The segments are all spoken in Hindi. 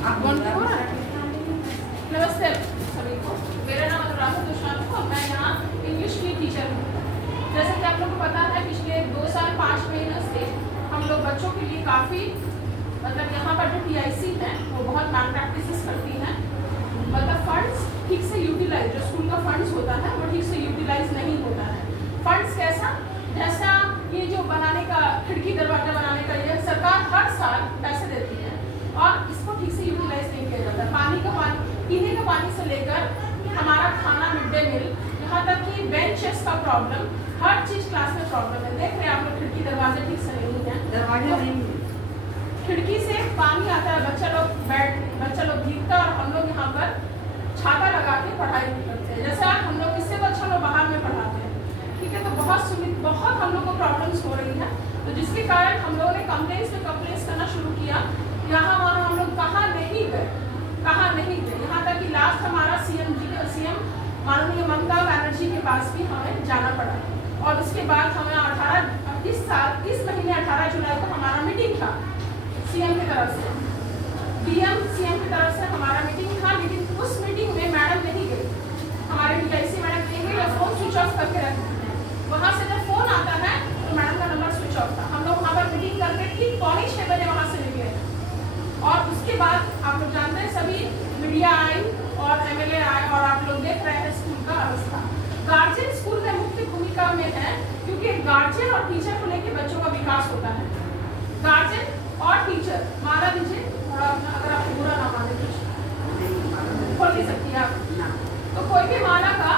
नमस्ते सभी को, मेरा नाम अनुराधा दुशांत है और मैं यहाँ इंग्लिश की टीचर हूँ। जैसे कि आप लोगों को पता है, पिछले 2 साल 5 महीनों से हम लोग बच्चों के लिए काफ़ी मतलब यहाँ पर जो TIC है वो बहुत मैल प्रैक्टिसेस करती हैं। मतलब फंड्स ठीक से यूटिलाइज, जो स्कूल का फंड्स होता है वो ठीक से यूटिलाइज नहीं होता है। फंड्स कैसा, जैसा ये जो बनाने का खिड़की दरवाजा बनाने का ये सरकार हर साल पैसे देती है और इसको ठीक से यूटिलाइज नहीं किया जाता। पीने का पानी से लेकर हमारा खाना, मिड डे मील, यहाँ तक कि बेंचेस का प्रॉब्लम, हर चीज़ क्लास में प्रॉब्लम है। देख रहे हैं आप लोग, खिड़की दरवाजे ठीक से नहीं है, दरवाजे नहीं, खिड़की से पानी आता है, बच्चा लोग भीगता है और हम लोग यहाँ पर छाता लगा के पढ़ाई करते हैं। जैसे आप हम लोग इससे तो अच्छा लोग बाहर में पढ़ाते हैं, ठीक है। तो बहुत हम लोग को प्रॉब्लम्स हो रही है, तो जिसके कारण हम लोगों ने कंप्लेंट्स करना शुरू किया। यहाँ वहाँ हम लोग कहाँ नहीं गए, यहाँ तक कि लास्ट हमारा सीएम माननीय ममता बनर्जी के पास भी हमें जाना पड़ा। और उसके बाद हमें इस महीने 18 जुलाई को हमारा मीटिंग था सीएम की तरफ से, सीएम की तरफ से हमारा मीटिंग था। लेकिन उस मीटिंग में मैडम नहीं गई, हमारे TIC मैडम नहीं गई और फ़ोन स्विच ऑफ करके रखते हैं। वहाँ से जब फ़ोन आता है तो मैडम का नंबर स्विच ऑफ था। हम लोग वहाँ पर मीटिंग करके ठीक 5:45 बजे वहाँ से निकले और उसके बाद आप लोग जानते हैं सभी मीडिया आई और MLA आए और आप लोग देख रहे हैं स्कूल का अवस्था। गार्जियन स्कूल में मुख्य भूमिका में है, क्योंकि गार्जियन और टीचर को लेकर बच्चों का विकास होता है। गार्जियन और टीचर, माना दीजिए थोड़ा, अगर आप बुरा ना माने कुछ खोल नहीं सकती आप, तो कोई भी माना का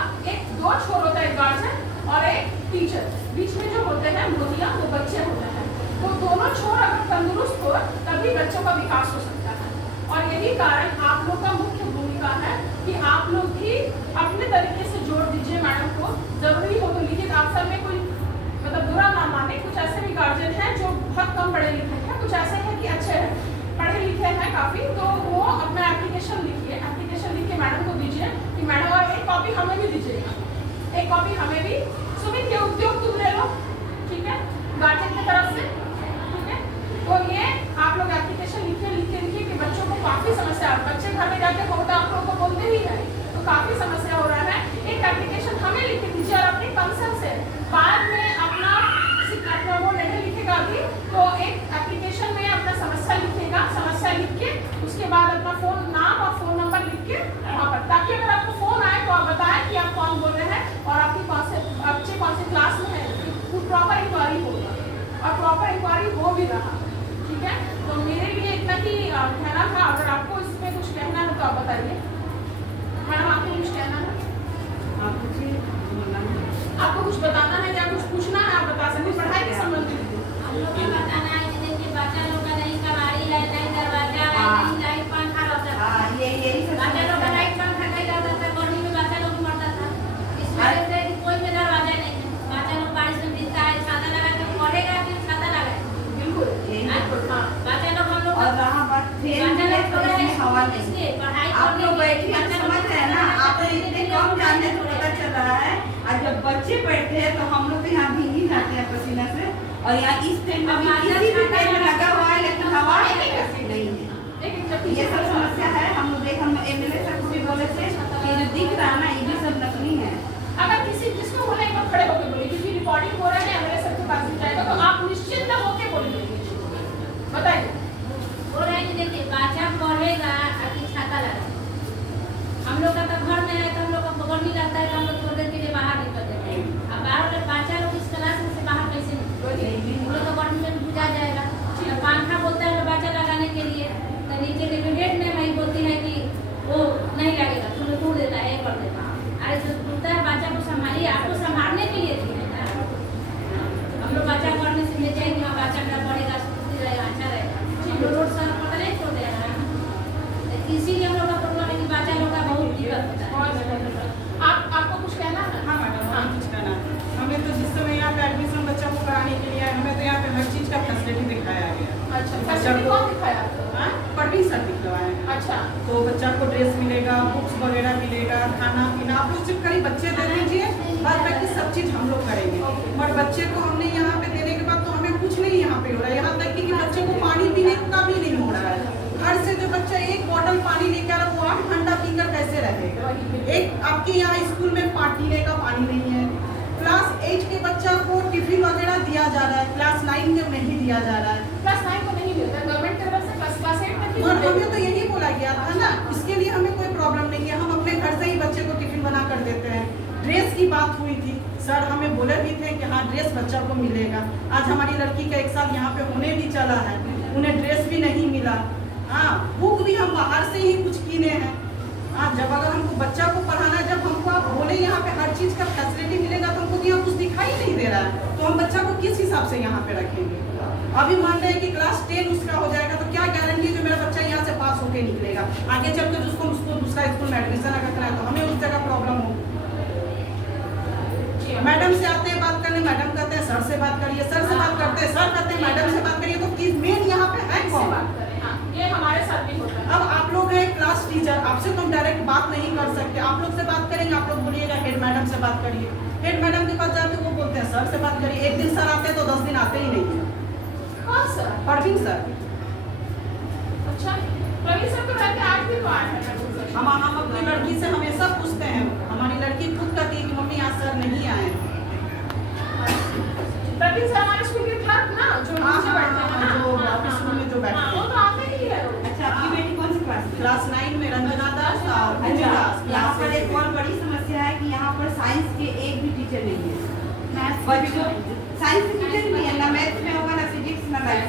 2 छोर होता है, एक गार्जियन और एक टीचर, बीच में जो होते हैं मोदिया वो बच्चे होते हैं। तो दोनों छोर अगर तंदुरुस्त हो तभी बच्चों का विकास हो सकता है। और यही कारण आप लोग का मुख्य भूमिका है कि आप लोग भी अपने तरीके से जोड़ दीजिए मैडम को। जरूरी हो तो लिखित आप सब में कोई मतलब बुरा ना माने, कुछ ऐसे भी गार्जियन हैं जो बहुत कम पढ़े लिखे हैं, कुछ ऐसे हैं कि अच्छे हैं, पढ़े लिखे हैं काफ़ी, तो वो अपना एप्लीकेशन लिखिए, एप्लीकेशन लिख के मैडम को दीजिए कि मैडम, और एक कॉपी हमें भी दीजिएगा, एक कॉपी हमें भी, सुमित के उद्योग तुम ले लो, ठीक है, गार्जियन की तरफ से, ठीक है। तो ये आप लोग एप्लीकेशन लिखिए कि बच्चों को काफ़ी समस्या, बच्चे घर में जाके बहुत आप लोगों को बोलते ही है, तो काफ़ी समस्या हो रहा है। एक एप्लीकेशन हमें लिख के दीजिए और अपने कंसर्न से बाद में अपना वो नहीं लिखेगा अभी, तो एक एप्लीकेशन में अपना समस्या लिखेगा, समस्या लिख के उसके बाद अपना नाम और फ़ोन नंबर लिख के वहाँ पर, ताकि अगर आपको फ़ोन आए तो आप बताएं कि आप कौन बोल रहे हैं और आपकी बच्चे कौन से क्लास में है, प्रॉपर इंक्वायरी होगा और प्रॉपर इंक्वायरी हो भी रहा, ठीक है। तो मेरे लिए इतना ही कहना था। अगर आपको इसमें कुछ कहना है तो आप बताइए। मैडम, आपको कुछ कहना है? आपको कुछ बताना है या कुछ पूछना है आप बता सकते हैं, पढ़ाई के संबंधित। हम लोग को बताना है कि बच्चा लोग का नहीं कबाड़ी है, नहीं दरवाजा है, नहीं लाइट पंखा रहता था। बच्चा लोग का लाइट पंखा नहीं रहता था, गर्मी में बच्चा लोग मरता था। इस वजह से कि कोई में दरवाजा नहीं है, बच्चा लोग बारिश में भीगता है, छाता लगा के पढ़ेगा कि छाता लगाए? बिल्कुल, बच्चा लोग हम लोग और वहाँ पर हवा नहीं, आप लोग बैठिए तो समझ रहे हैं ना, आप इतने कम जानने तो पता चल रहा है। और जब बच्चे बैठे हैं तो हम लोग यहाँ भीग जाते हैं पसीना से, और यहाँ इस टाइम में किसी भी टाइम में लगा हुआ है लेकिन हवा नहीं है। ये सब समस्या है। हम MLA सर को भी बोले थे कि जो दिख रहा है ना ये भी सब नकली है। अगर जिसको बोले एक बार खड़े होकर बोलिए, क्योंकि रिकॉर्डिंग हो रहा है, MLA सर के पास भी जाएगा, तो आप निश्चिंत होकर बोलिए, बताइए। बोल रहे हैं कि देखिए बच्चा पढ़ेगा कि छाता लगा। हम लोग का तो घर में है तो हम लोग को गर्मी लगता है तो हम लोग थोड़ी देर के लिए बाहर निकल जाते हैं। अब बाहर बच्चा लोग इस क्लास में से बाहर कैसे निकलेंगे? हम लोग तो गर्मी में बुझा जाएगा। तो पंखा बोलता है बच्चा लगाने के लिए, तो नीचे कैबिनेट में वही बोलती है कि वो नहीं लगेगा, तुम्हें टूट देता है, कर देता है। अरे जो टूटता है बच्चा को संभालिए, आपको संभालने के लिए थी ना। हम लोग बच्चा पढ़ने से ले जाएंगे, वहाँ बच्चा मेरा पढ़ेगा, स्कूटी रहेगा, अच्छा रहेगा। रोड सड़क पर नहीं छोड़ देगा, इसीलिए हम लोग का प्रॉब्लम है कि बच्चा लोग का बहुत दिक्कत होता है। आपको कुछ कहना है? हाँ मैडम, हाँ कुछ कहना है। हमें तो जिस समय यहाँ पे एडमिशन बच्चों को कराने के लिए आए, हमें तो यहाँ पे हर चीज़ का फैसिलिटी दिखाया गया। अच्छा, फैसिलिटी कौन दिखाया? परवीन सर दिखवाए। अच्छा, तो बच्चा को ड्रेस मिलेगा, बुक्स वगैरह मिलेगा, खाना पीना आप लोग सिर्फ करीब बच्चे दे दीजिए, बाद बाकी सब चीज़ हम लोग करेंगे। बट बच्चे को हमने यहाँ पे देने के बाद तो हमें कुछ नहीं यहाँ पे हो रहा है, यहाँ तक कि बच्चे को पानी पीने का भी नहीं हो रहा है। घर से जो बच्चा एक वही एक आपके यहाँ स्कूल में पीने का पानी नहीं है। क्लास 8 के बच्चा को टिफिन वगैरह दिया जा रहा है, क्लास 9 में नहीं दिया जा रहा है। क्लास 9 को नहीं मिलता गवर्नमेंट की तरफ से, क्लास 8 तक ही और मिलेगा। हमें तो यही बोला गया था ना, इसके लिए हमें कोई प्रॉब्लम नहीं है, हम अपने घर से ही बच्चे को टिफिन बना कर देते हैं। ड्रेस की बात हुई थी, सर हमें बोले भी थे कि हाँ ड्रेस बच्चा को मिलेगा। आज हमारी लड़की का 1 साल यहाँ पे होने भी चला है, उन्हें ड्रेस भी नहीं मिला। हाँ, बुक भी हम बाहर से ही कुछ कीने हैं। हाँ, जब अगर हमको बच्चा को पढ़ाना है, जब हमको आप बोले यहाँ पे हर चीज़ का फैसिलिटी मिलेगा, तो हमको यहाँ कुछ दिखाई नहीं दे रहा है, तो हम बच्चा को किस हिसाब से यहाँ पे रखेंगे। अभी मान रहे हैं कि क्लास 10 उसका हो जाएगा, तो क्या गारंटी है कि मेरा बच्चा यहाँ से पास होके निकलेगा। आगे चल कर उसको दूसरा स्कूल में एडमिशन अगर कराए तो हमें उस जगह प्रॉब्लम हो। मैडम से आते हैं बात करने, मैडम कहते हैं सर से बात करिए, सर से बात करते हैं, सर कहते हैं मैडम से बात करिए, तो किस मेन यहाँ पे है से कौन? बात करें। हाँ, ये हमारे साथ भी होता है। अब आप लोग हैं क्लास टीचर, आपसे तो हम डायरेक्ट बात नहीं कर सकते, आप लोग से बात करेंगे, आप लोग बोलिएगा हेड मैडम से बात करिए। हेड मैडम के पास जाते वो बोलते हैं सर से बात करिए। एक दिन सर आते हैं तो 10 दिन आते ही नहीं है। कौन सर? परवीन सर। अच्छा, प्रवीण सर तो रहते आज भी तो आए हैं। हम अपनी लड़की से हमेशा पूछते हैं, हमारी लड़की खुद कहती है कि मम्मी आज सर नहीं आए। प्रवीण सर हमारे स्कूल के क्लर्क ना, जो नीचे बैठते हैं ना, जो ऑफिस रूम में जो बैठते हाँ, वो हैं। तो आते ही है। अच्छा, आपकी बेटी कौन सी क्लास में? क्लास 9 में रंजना दास और भूमि अच्छा, दास। यहाँ पर क्लास एक 8 और में। बड़ी समस्या है कि यहाँ पर साइंस के एक भी टीचर नहीं है। बच्चों साइंस के टीचर नहीं है, ना मैथ में होगा, ना फिजिक्स, ना लाइफ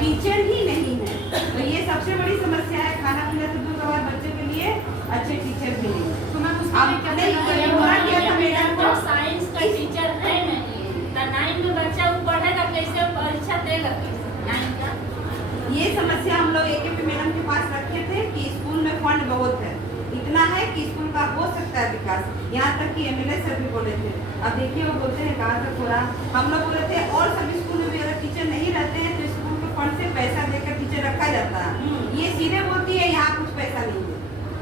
टीचर ही नहीं है। तो ये सबसे बड़ी समस्या है। खाना पीना तो दूर का बात, बच्चों के लिए अच्छे टीचर भी नहीं है। तो मैम उसके अब लिए क्या नहीं, करना ये पड़ेगा? बोला गया था मैडम को, साइंस का टीचर है नहीं, तो 9 में बच्चा वो पढ़ेगा कैसे, परीक्षा देगा कैसे 9 का? ये समस्या हम लोग AKP मैडम के पास रखे थे कि स्कूल में फंड बहुत है, इतना है कि स्कूल का हो सकता है विकास। यहाँ तक कि MLA सर भी बोले थे। अब देखिए वो बोलते हैं कहाँ तक हो रहा। हम लोग बोले थे और सभी स्कूल में भी अगर टीचर नहीं रहते हैं तो स्कूल के फंड से पैसा देकर टीचर रखा जाता है। ये सीधे बोलती है यहाँ कुछ पैसा नहीं है,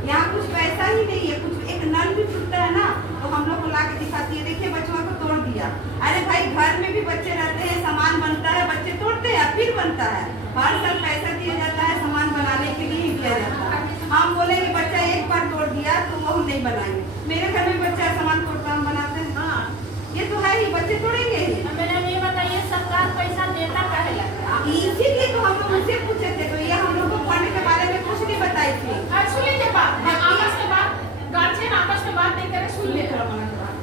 यहाँ कुछ पैसा ही नहीं है। कुछ एक नल भी टूटता है ना तो हम लोग को ला के दिखाती है, देखिए बच्चों को तोड़ दिया। अरे भाई, घर में भी बच्चे रहते हैं, सामान बनता है, बच्चे तोड़ते हैं फिर बनता है। हर साल पैसा दिया जाता है, सामान बनाने के लिए ही दिया जाता है। हम बोलेंगे बच्चा एक बार तोड़ दिया तो वो हम नहीं बनाएंगे। मेरे घर में बच्चा सामान तोड़ता हम बनाते हैं। हाँ, ये तो है ही, बच्चे तोड़ेंगे ही। मैडम ये बताइए सरकार पैसा देता काहे लगता है? इसीलिए तो हम लोग उनसे पूछे थे, तो ये हम लोग को फंड के बारे में कुछ नहीं बताई थी। सुन लीजिए बात, आपस में बात, गार्जियन आपस में बात नहीं करे, सुन लेते रहो।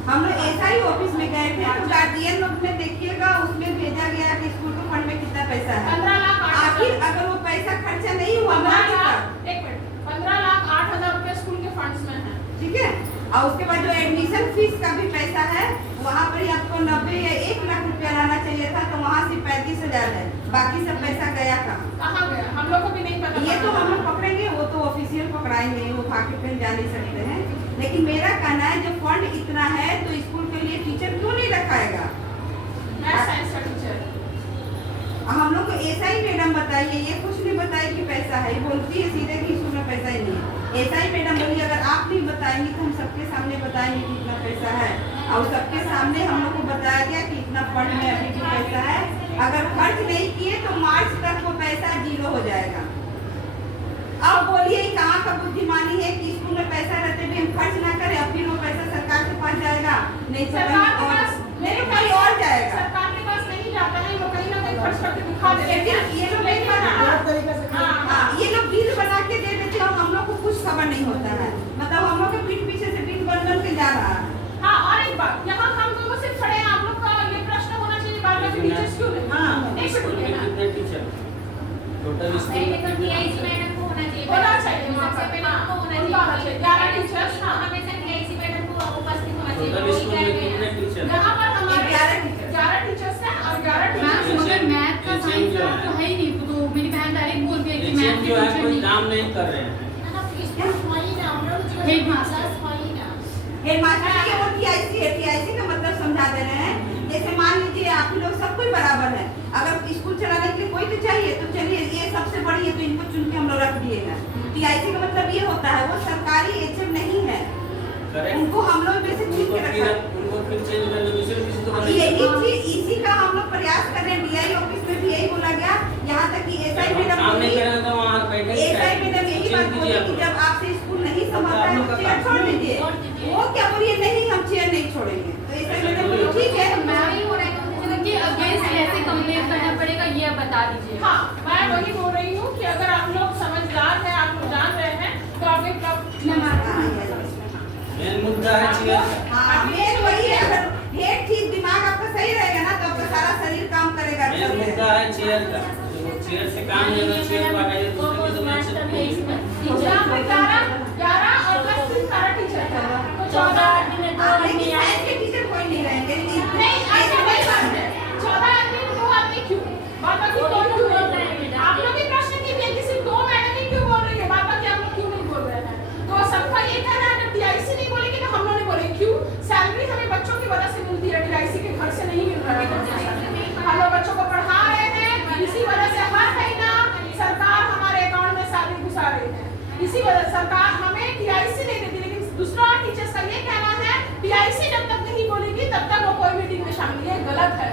हम लोग SI ऑफिस में गए थे, तो गार्जियन लोग में देखिएगा उसमें भेजा गया कि स्कूल के फंड में कितना पैसा है। 15 लाख 8 आखिर अगर वो पैसा खर्चा नहीं हुआ 15 लाख 8,000 रुपए स्कूल के फंड्स में है। ठीक है। और उसके बाद जो एडमिशन फीस का भी पैसा है, वहाँ पर ही आपको 90 या 1 लाख रुपया लाना चाहिए था, तो वहाँ से 35,000 है। बाकी सब पैसा गया कहाँ गया? हम लोग को भी नहीं पता। ये तो हम लोग पकड़ेंगे, वो तो ऑफिशियल पकड़ाएंगे, वो खा के कहीं जा नहीं सकते हैं। लेकिन मेरा कहना है जब फंड इतना है तो स्कूल के लिए टीचर क्यों नहीं रखाएगा? मैथ साइंस का टीचर हम लोग को SI मैडम बताइए, ये कुछ नहीं बताए कि पैसा है, बोलती है सीधे कि स्कूल में पैसा ही नहीं है। SI मैडम बोली अगर आप नहीं बताएंगे तो हम सबके सामने बताएंगे कि इतना पैसा है, और सबके सामने हम लोग को बताया गया कि इतना फंड में अभी भी पैसा है। अगर खर्च नहीं किए तो मार्च तक वो पैसा 0 हो जाएगा। अब बोलिए कहाँ का बुद्धिमानी है कि स्कूल में पैसा रहते भी हम खर्च ना करें, अब फिर वो पैसा सरकार के पास जाएगा, नहीं तो सरकार के पास नहीं तो कहीं और जाएगा। सरकार के पास नहीं जाता है, वो कहीं ना कहीं खर्च करके दिखा देते हैं। ये लोग नहीं बना, हाँ, ये लोग बिल बना के दे देते हैं और हम लोग को कुछ खबर नहीं होता है। मतलब हम लोग के पीठ पीछे से बिल बन के जा रहा है। हाँ, और एक बात, यहाँ हम दोनों से खड़े हैं, आप लोग का ये प्रश्न होना चाहिए बायोलॉजी टीचर्स क्यों नहीं? हाँ, एक मिनट रुकिए ना। कितने टीचर टोटल स्कूल पहले तो TIC मैडम को होना चाहिए, होना चाहिए, सबसे पहले हाँ, उनको होना उनका होना चाहिए। 11 टीचर्स, हाँ। हमेशा TIC मैडम को उपस्थित होना चाहिए। टोटल वही स्कूल कह में रहे कितने हैं। टीचर यहाँ पर हमारे 11 टीचर्स हैं और 11 मैम, टीचर्स मगर मैथ का साइंस का तो है ही नहीं, तो मेरी बहन डायरेक्ट बोलती है कि मैथ जो है के कोई टीचर काम नहीं कर रहे हैं। हेडमास्टर के वो TIC है, TIC का मतलब समझा दे रहे हैं। जैसे मान लीजिए आप लोग सब कोई बराबर है, अगर स्कूल चलाने के लिए कोई तो चाहिए, तो चलिए ये सबसे बड़ी है तो इनको चुन के हम लोग रख दिएगा। TIC का मतलब ये होता है वो सरकारी HM नहीं है, उनको हम लोग वैसे चुन के रखा है। उनको फिर चेंज करने दूसरे किसी को इसी का हम लोग प्रयास कर रहे हैं। DI ऑफिस में भी यही बोला गया, यहाँ तक कि SI मैडम काम नहीं करेंगे तो वहाँ बैठे SI मैडम यही बात चेंज बोली कीजिए कि आप जब आपसे स्कूल नहीं संभालता है आप लोग तो का चेयर काम छोड़ दीजिए। छोड़ दीजिए। वो क्या बोलिए नहीं हम चेयर नहीं छोड़ेंगे, तो इसे मैंने बोली ठीक है। मैं वही हो रहा है कि अगेंस्ट कैसे कंप्लेन करना पड़ेगा ये आप बता दीजिए। हाँ, मैं वही बोल रही हूँ कि अगर आप लोग समझदार हैं, आप लोग जान रहे हैं, तो आप एक मेन मुद्दा है चेयर का। हाँ मेन वही है, अगर हेड ठीक दिमाग आपका सही रहेगा ना तो आपका सारा शरीर काम करेगा अच्छे मेन से। मुद्दा है चेयर का। जो चेयर से काम नहीं होगा, चेयर को हटाइए, दूसरे की दुकान से कीजिए। यहाँ पे 11 और 10 दिन सारा टीचर था, तो 14 लेकिन साइंस के टीचर कोई नहीं रहेंगे। नहीं, ऐसा वही बात है। 14 आदमी 2 आदमी क्यों? बात बाकी कौन क्यों बोल रहे हैं? आप लोग ही प्रश्न कीजिए कि सिर्फ 2 मैडम ही क्यों बोल रही है? बात बाकी आप लोग क्यों नहीं बोल रहे हैं? तो सबका ये कहना है, अगर टीआईसी नहीं बोलेगी तो हम लोग नहीं बोलेंगे। क्यों? सैलरी हमें बच्चों की वजह से मिलती है, टीआईसी के घर से नहीं मिल रहा है। हम लोग बच्चों को पढ़ा रहे हैं, इसी वजह से हर महीना सरकार हमारे अकाउंट में सैलरी घुसा रही है। इसी वजह से सरकार हमें टीआईसी नहीं देती, लेकिन दूसरा टीचर्स का ये कहना है टीआईसी जब तक नहीं बोलेगी तब तक वो कोई मीटिंग में शामिल, ये गलत है।